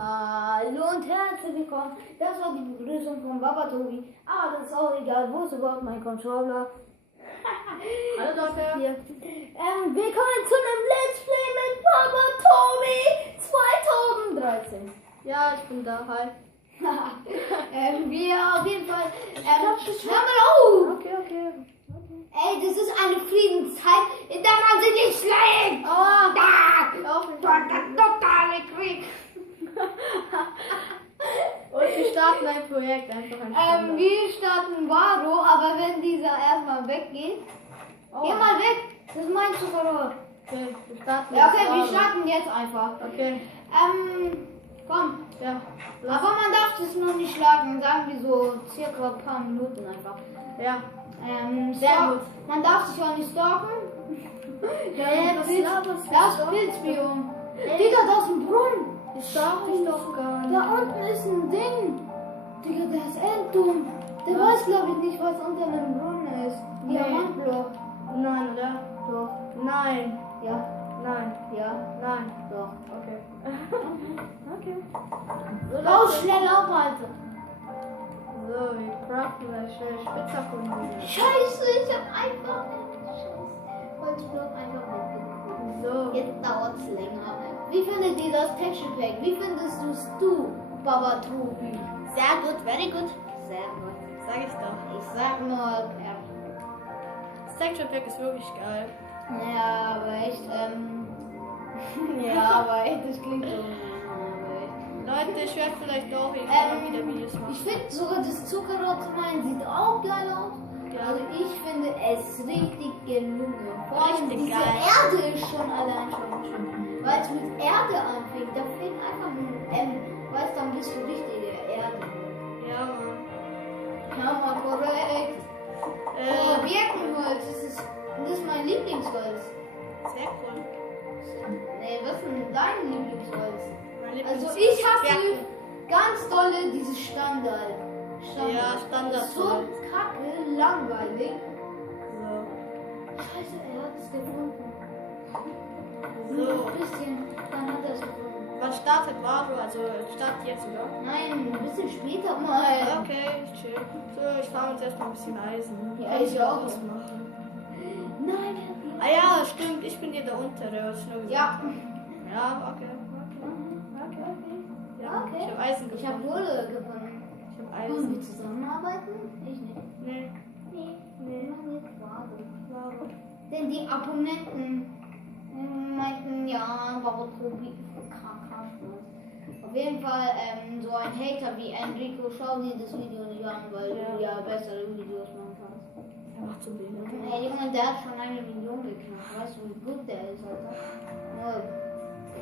Hallo und herzlich willkommen. Das war die Begrüßung von Baba Tobi. Aber das ist auch egal. Wo ist überhaupt mein Controller? Hallo Doctor. Hier. Willkommen zu einem Let's Play mit Baba Tobi 2013. Ja, ich bin da. Hi. Wir auf jeden Fall. Hör mal auf! Okay. Ey, das ist eine Friedenszeit, in der man sich nicht schlägt. Aua. Da, totale Krieg. Und wir starten ein Projekt. Einfach ein Stunde. Wir starten Varo, aber wenn dieser erstmal weggeht. Geh mal weg! Das ist mein Zuckerrohr. Okay, wir starten Ja, okay, jetzt wir Varo. starten jetzt einfach. Okay, Komm. ja. Aber man darf das nur nicht schlagen, sagen wir so circa ein paar Minuten einfach. Ja. Sehr gut. Man darf sich auch nicht stalken. Das Pilzbiom. Digga, das ist ein Brunnen. Ich darf dich doch gar nicht. Da unten ist ein Ding. Digga, der ist enddumm. Der weiß, glaube ich, nicht, was unter dem Brunnen ist. Nee. Diamantblock. Nein, oder? Doch. Nein. Ja. Nein. Ja. Nein. Doch. Okay. Okay. Lauf schnell auf, Alter. So, wir craften gleich schnell Spitzhacke und wieder. Scheiße, ich hab einfach Holzblock einfach mitgenommen. So. Jetzt dauert's länger. Wie findet ihr das Texture Pack? Wie findest du, Baba Tobi? Sehr gut, very good. Sehr gut. Sag ich doch. Ich sag nur, Das Texture Pack ist wirklich geil. ja, aber echt, ja, aber echt, das klingt so. Leute, ich werde vielleicht auch irgendwann wieder Videos Ich machen. finde sogar das Zuckerrohr zu meinen sieht auch geil aus. Also ich finde es richtig gelungen. Vor allem Richtig diese geil. Erde ist schon allein schon schön. Weil es mit Erde anfängt, da fehlt einfach ein M. Weißt du, dann bist du richtige Erde. Ja, Mann. Ja, mal korrekt. Birkenholz, das ist mein Lieblingsholz. Sehr cool. Nee, was ist denn dein Lieblingsholz? Mein Also Lieblings- ich habe Birken. ganz dolle dieses Standard. Ja, Standard. So kacke, langweilig. So. Scheiße, er hat es gefunden. So. Nur ein bisschen, dann hat er es gefunden. Wann startet Varo? Also startet jetzt, oder? Nein, ein bisschen später mal. Okay, chill. So, ich fahre uns erstmal ein bisschen Eisen. Ja, Kann ich auch. was machen. Nein, Ah ja, stimmt. Ich bin hier der Untere. Was schnell gesagt. ja. Ja, okay. Ja, Okay. Ich habe Eisen Ich habe gefunden. Kohle gefunden. Ich habe Wollen wir Eisen. zusammenarbeiten? Ich nicht. Nee. Nee, machen wir Varo. Varo. Denn die Abonnenten meinten, ja, warum Tobi Auf jeden Fall, so ein Hater wie Enrico, schau dir das Video nicht an, weil du ja bessere Videos machen kannst. Er macht so Bilder. Ey, Junge, der hat schon 1 Million geknackt. Weißt du, wie gut der ist, Alter?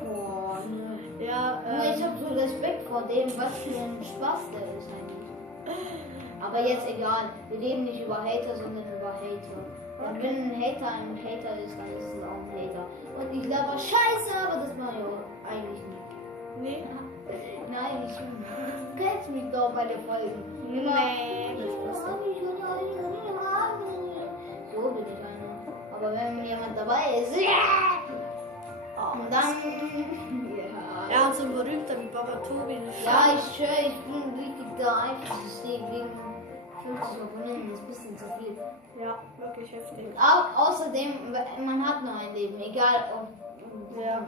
Boah, ne. Ja, Ich hab so Respekt vor dem, was für ein Spaß der ist eigentlich. Aber jetzt egal, wir reden nicht über Hater, sondern über Hater. Und wenn ein Hater ist, dann ist es auch ein Hater. Und ich laber Scheiße, aber das mache ich auch eigentlich nicht. nee. Nein, ich du kennst mich doch bei den Folgen. Nee. So bin ich einer. Aber wenn jemand dabei ist, und dann, ja. Ja, und so ein berühmter wie Baba Tobi. Ja, ich schwöre, ich bin richtig da einfach. Ich stehe gegen 50 Abonnenten, das ist ein bisschen zu viel. Ja, wirklich heftig. Außerdem, man hat nur ein Leben, egal ob. Ja.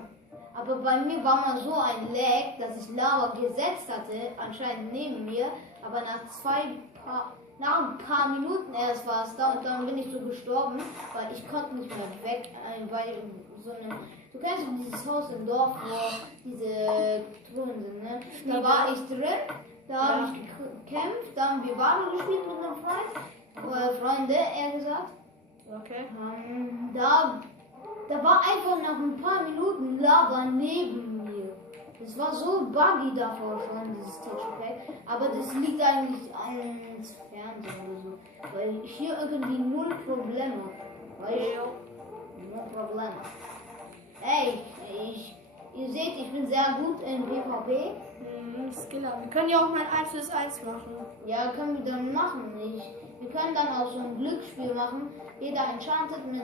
Aber bei mir war mal so ein Lag, dass ich Lava gesetzt hatte, anscheinend neben mir, aber nach ein paar Minuten erst war es da und dann bin ich so gestorben, weil ich konnte nicht mehr weg, weil so eine. Du kennst doch dieses Haus im Dorf, wo diese Truhen sind, ne? Da war ich drin, da habe ich gekämpft, da haben wir Varo gespielt mit einem Freund, oder Freunde, eher gesagt. Okay. Da war einfach nach ein paar Minuten Lava neben mir. Das war so buggy davor schon, dieses Texture Pack. Aber das liegt eigentlich ans Fernsehen oder so. Weil hier irgendwie null Probleme. Weil null Probleme. Ey, ihr seht, ich bin sehr gut in PvP. Skiller. Wir können ja auch mal ein 1 machen. Ja, können wir dann machen. Wir können dann auch so ein Glücksspiel machen. Jeder enchantet mit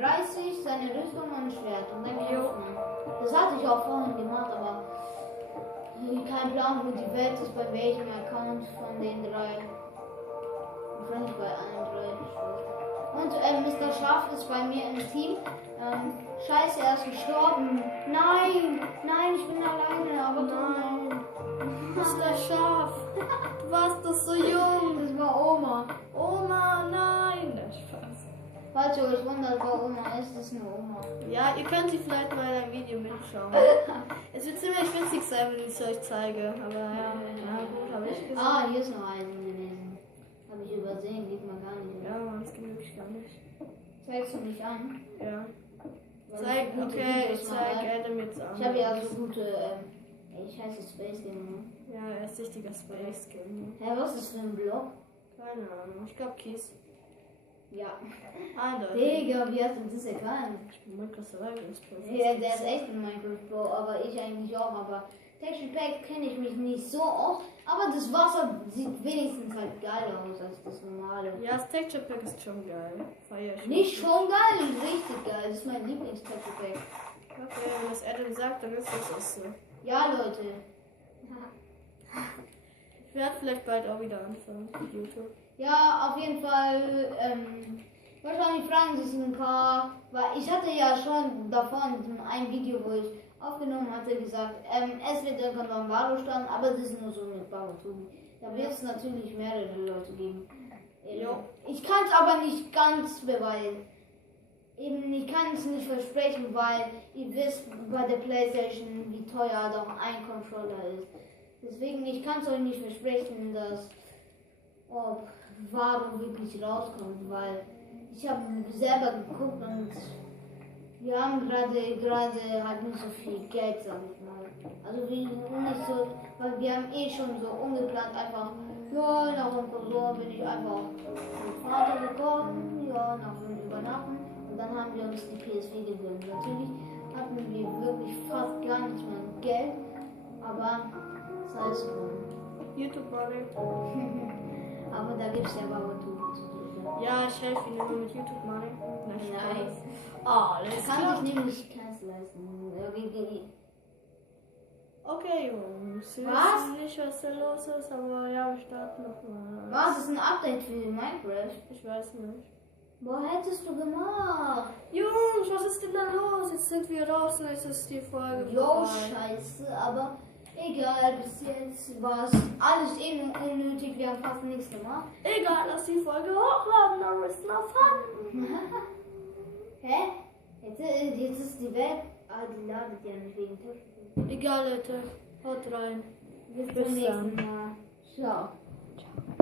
30 seine Rüstung und ein Schwert und dann kämpfen. Das hatte ich auch vorhin gemacht, aber Mein Plan für die Welt ist bei welchem Account von den 3. Wahrscheinlich bei allen 3. Und Mr. Schaf ist bei mir im Team. Scheiße, er ist gestorben. Nein, ich bin alleine, aber Nein. Mr. Schaf. Du warst doch so jung. Das war Oma. Oma, nein. Na, Spaß. Falls ihr euch wundert, wer Oma ist, ist eine Oma. Ja, ihr könnt sie vielleicht mal in einem Video mitschauen. Es wird ziemlich witzig sein, wenn ich es euch zeige. Aber ja, gut, habe ich gesehen. Ah, hier ist noch eine gewesen. Habe ich übersehen, geht mal gar nicht. Ja, man, das geht wirklich gar nicht. Zeigst du mich an? Ja. Weil Zeig, ich gute okay, Videos ich zeig mache. Adam jetzt an. Ich habe ja so gute, ich heiße Space Gamer. Ja, er ist richtiger Space Gamer. Hä, was ist das für ein Blog? Keine Ahnung, ich glaube Kies. Ja. Eindeutig. Digga, wie hast du das erkannt? Ich bin Minecraft Survivalist Pro. Ja, der ist echt ein Minecraft Pro, aber ich eigentlich auch, aber Texture Pack kenne ich mich nicht so oft, aber das Wasser sieht wenigstens halt geiler aus als das normale. Ja, das Texture Pack ist schon geil. Feier ich. Nicht schon geil, richtig geil. Das ist mein Lieblings-Texture Pack. Okay, wenn das Adam sagt, dann ist das auch so. Ja, Leute. Ich werde vielleicht bald auch wieder anfangen mit YouTube. Ja, auf jeden Fall. Wahrscheinlich fragen sich ein paar, weil ich hatte ja schon davor in diesem einen Video, wo ich aufgenommen hatte, gesagt, es wird irgendwann beim Valo starten, aber das ist nur so mit Barotobi. Da wird es natürlich mehrere Leute geben. Jo. Ich kann es aber nicht ganz beweisen. Eben, ich kann es nicht versprechen, weil ihr wisst bei der PlayStation, wie teuer doch ein Controller ist. Deswegen, ich kann es euch nicht versprechen, dass ob Varo wirklich rauskommt, weil ich habe selber geguckt und wir haben gerade halt nicht so viel Geld, sag ich mal. Also wir nicht so, weil wir haben eh schon so ungeplant einfach, ja, nach dem Konsor bin ich einfach mit Vater gekommen, ja, nach dem Übernachten und dann haben wir uns die PS4 gegönnt. Natürlich hatten wir wirklich fast gar nicht mehr Geld, aber sei es drum. YouTube Money. Aber da gibt es ja Barotobi zu tun. Ja, ich helfe Ihnen immer mit YouTube Money. Nice. Alles Kann klar. sich nämlich keins leisten. Okay, Jungs. Wir Was? wissen nicht, was da los ist, aber ja, wir starten nochmal. Was ist ein Update für Minecraft? Ich weiß nicht. Boah, hättest du gemacht? Jungs, was ist denn da los? Jetzt sind wir raus und jetzt ist die Folge Jo, vorbei. scheiße, aber egal, bis jetzt war es alles eh nur unnötig, wir haben fast nichts gemacht. Egal, lass die Folge hochladen, dann ist noch fun. Hä? Jetzt ist die weg. Ah, die ladet ja nicht wegen Tisch. Egal, Leute. Haut rein. Bis Bis zum nächsten dann. Mal. Ciao. Ciao.